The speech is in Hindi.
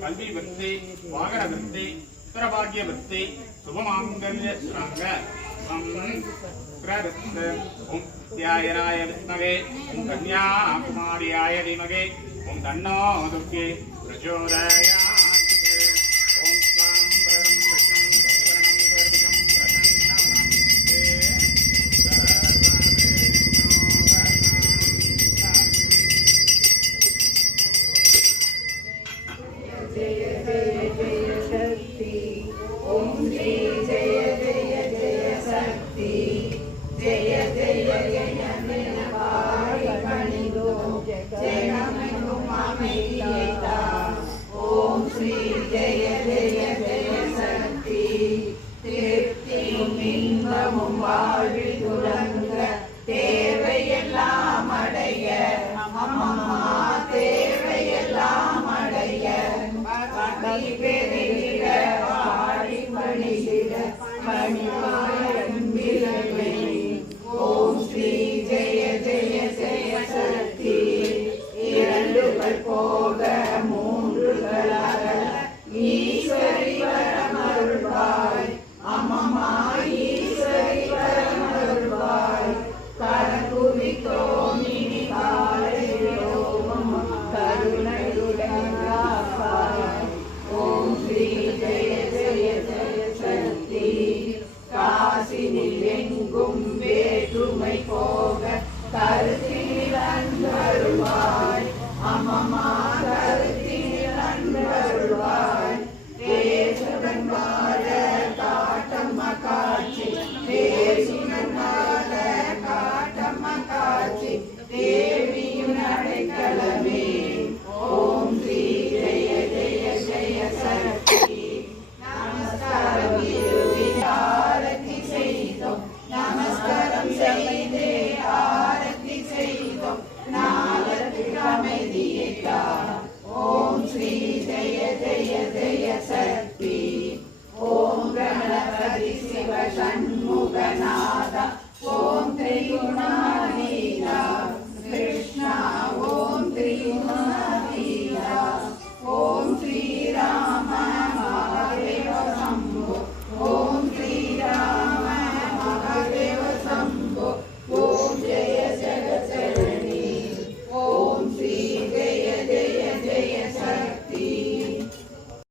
கல்வி விருத்தி வாகன விருத்தி சுரபாகிய விருத்தி சுபமாங்கல்ய சுரங்க ஓம் தியாயராய விஷ்ணவே ஓம் கன்யாகுமாரியாய தீமகே ஓம் தன்னோ துர்கே பிரச்சோதயா जय जय जय शक्ति ओम श्री जय जय जय शक्ति जय जय जय ओम श्री जय जय जय शक्ति திருப்தியும் இன்பமும் வாழ்வில் போக கருதி Uganada.